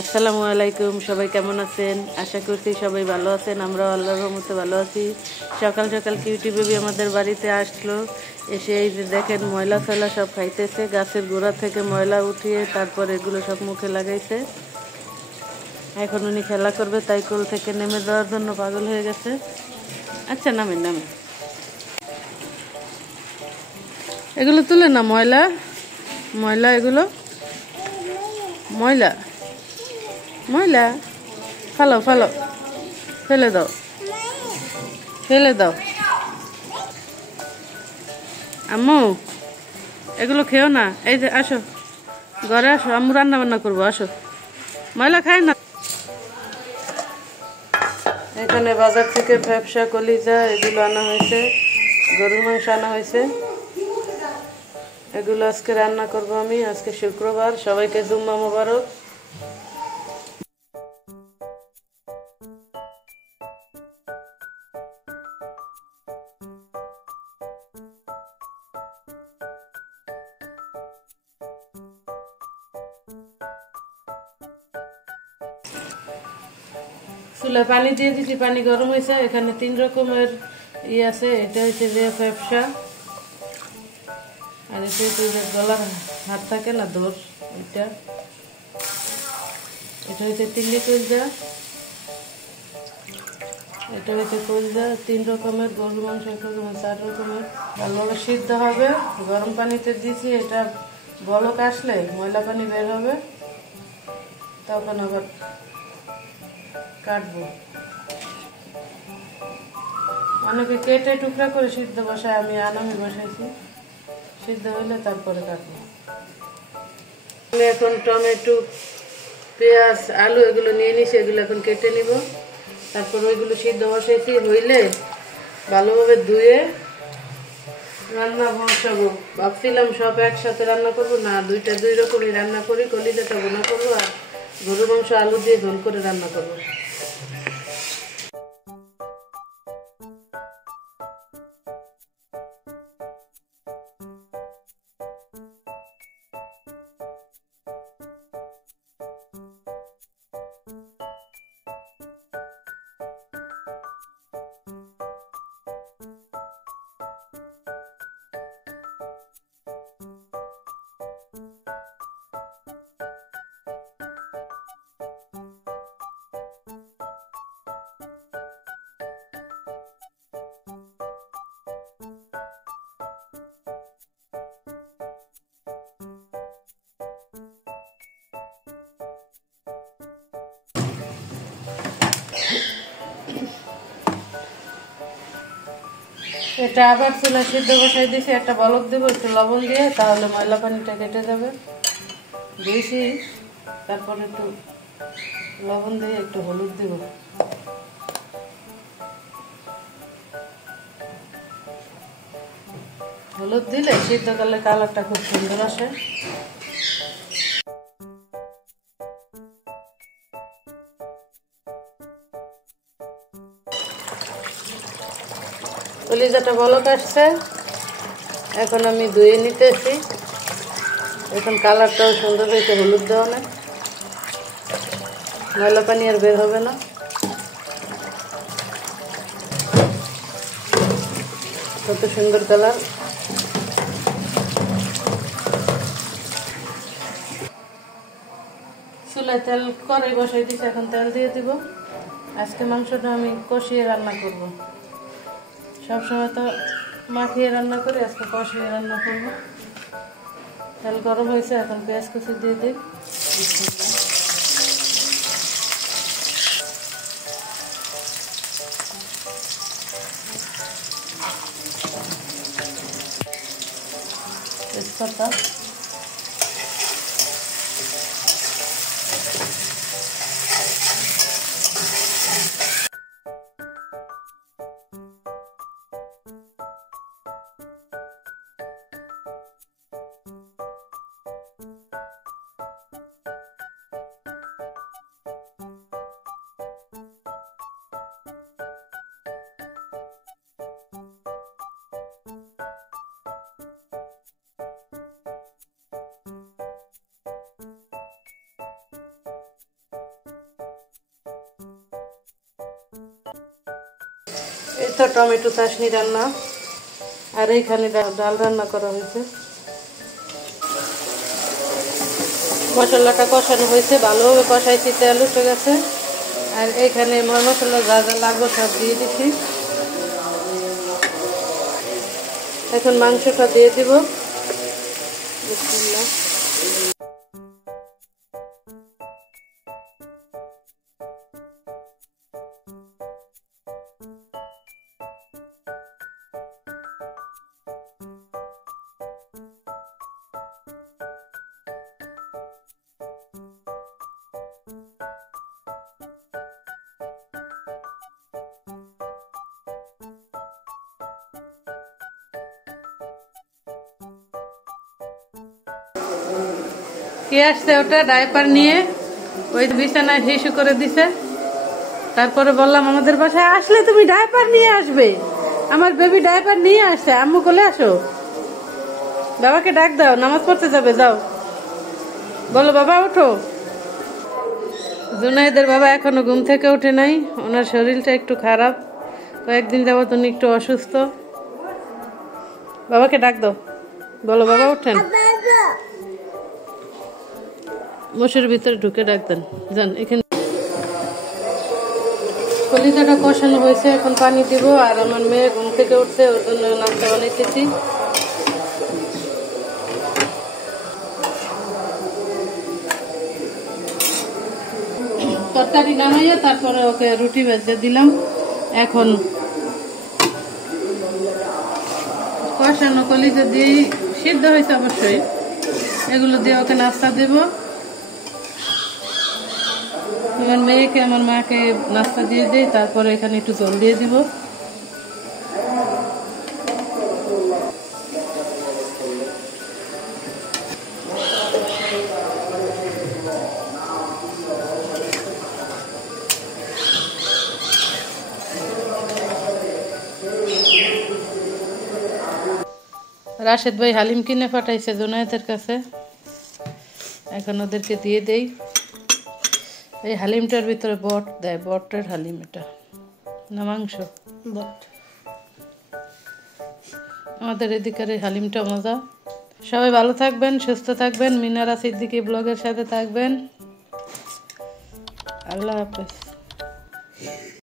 আসসালামু আলাইকুম, সবাই কেমন আছেন? আশা করছি সবাই ভালো আছেন। আমরা আল্লাহর রহমতে ভালো আছি। সকাল সকাল কিউটি বেবি আমাদের বাড়িতে আসলো। এসে এই যে দেখেন ময়লা ফেলা সব খাইতেছে। গাছের গোড়া থেকে ময়লা উঠিয়ে তারপর এগুলো সব মুখে লাগাইছে। এখন উনি খেলা করবে, তাই কোল থেকে নেমে দেওয়ার জন্য পাগল হয়ে গেছে। আচ্ছা নামেন নামেন, এগুলো তুলে না, ময়লা ময়লা, এগুলো ময়লা ময়লা। ফালো ফালো, ফেলে দাও ফেলে দাও। আম্মু এগুলো খেও না। এই যে আসো, ঘরে আসো, আম্মু রান্না বান্না করবো, আসো। ময়লা খায় না। এখানে বাজার থেকে ব্যবসা কলিজা এগুলো আনা হয়েছে, গরুর মাংস আনা হয়েছে। এগুলো আজকে রান্না করবো আমি। আজকে শুক্রবার, সবাইকে জুম্মা মোবারক। চুলা পানি দিয়ে দিচ্ছি, পানি গরম হয়েছে। এখানে 3 রকমের আছে। এটা হচ্ছে যে ব্যবসা, আর এটা হচ্ছে যে গলার হাত থাকে না, দোর, এটা এটা হচ্ছে তিল্লি কলজা, এটা হচ্ছে কলজা। 3 রকমের গরুর মাংস, 4 রকমের। ভালোভাবে সিদ্ধ হবে। গরম পানিতে দিয়েছি, এটা বলক আসলে ময়লা পানি বের হবে, তখন আবার কাটবো। অনেকে কেটে টুকরা করে সিদ্ধ বসায়, আমি আনামি বসাইছি। সিদ্ধ হলে তারপরে কাটবো। আমি এখন টমেটো, পেঁয়াজ, আলু এগুলো নিয়ে নিছি, এগুলো এখন কেটে নিব। তারপর ওইগুলো সিদ্ধ বসাইছি, হইলে ভালোভাবে ধুয়ে রান্না বসাবো। ভাবছিলাম সব একসাথে রান্না করবো, না, দুইটা 2 রকমই রান্না করি। কলিজাটা ভুনা করবো আর গরুর মাংস আলু দিয়ে ঝোল করে রান্না করবো। এটা আবার চুলা সিদ্ধ বসাই দিয়েছি, একটা বলক দেবো একটু লবণ দিয়ে, তাহলে ময়লা পানিটা কেটে যাবে। দিয়েছি, তারপর একটু লবণ দিয়ে একটু হলুদ দেব। হলুদ দিলে সিদ্ধকালে কালারটা খুব সুন্দর আসে। কলিজাটা বলক আসছে, এখন আমি ধুয়ে নিতেছি। এখন কালারটাও সুন্দর হয়েছে, হলুদ দেওয়া না, ময়লা পানি আর বের হবে না। কত সুন্দর কালার। চুলায় তেল কড়াই বসাই দিচ্ছি, এখন তেল দিয়ে দিব। আজকে মাংসটা আমি কষিয়ে রান্না করব। সবসময় তো মাখিয়ে রান্না করি, আজকে কষিয়ে রান্না করব। তেল গরম হয়েছে, এখন পেঁয়াজ কুচি দিয়ে দিই। তেজপাতা, এই তো টমেটো চাটনি রান্না, আর এইখানে ডাল রান্না করা হয়েছে। মশলাটা কষানো হয়েছে, ভালোভাবে কষাইছি, তেল উঠে গেছে। আর এইখানে মশলা যা যা লাগবে সব দিয়ে দিছি। এখন মাংসটা দিয়ে দিব। বিসমিল্লাহ। কে আসছে ওটা ডাইপার নিয়ে ওই বিছানায় হিসু করে দিছে। তারপরে বললাম আমাদের বাসায় আসলে তুমি ডাইপার নিয়ে আসবে, আমার বেবি ডাইপার নিয়ে আসছে, আম্মু কোলে আসো, বাবাকে ডাক দাও, নামাজ পড়তে যাবে, যাও বলো বাবা ওঠো। জুনাইদের বাবা এখনো ঘুম থেকে ওঠে নাই, ওনার শরীরটা একটু খারাপ, কয়েকদিন যাবত উনি একটু অসুস্থ। বাবাকে ডাক দাও, বলো বাবা ওঠেন। মশুর ভিতরে ঢুকে ডাক দেন, যান। এখানে কলিজাটা কষানো হয়েছে, এখন পানি দিব। আর আমার মেয়ে ঘুম থেকে উঠছে, ওর জন্য নাস্তা বানাইতেছি। তরকারি নামাইয়া তারপরে ওকে রুটি ভেজে দিলাম। এখন কষানো কলিজা দিয়ে সিদ্ধ হয়েছে অবশ্যই, এগুলো দিয়ে ওকে নাস্তা দেব। আমার মেয়েকে আমার মাকে নাস্তা দিয়ে দিই, তারপরে এখানে একটু জল দিয়ে দিব। রাশেদ ভাই হালিম কিনে পাঠাইছে জুনায়েদের কাছে, এখন ওদেরকে দিয়ে দেই। এই হালিমটার ভিতরে বট দেয়, বটের হালিম এটা না মাংস, বট। আমাদের এদিকের এই হালিমটা মজা। সবাই ভালো থাকবেন, সুস্থ থাকবেন, মিনারা সিদ্দিকী ব্লগের সাথে থাকবেন। আল্লাহ হাফেজ।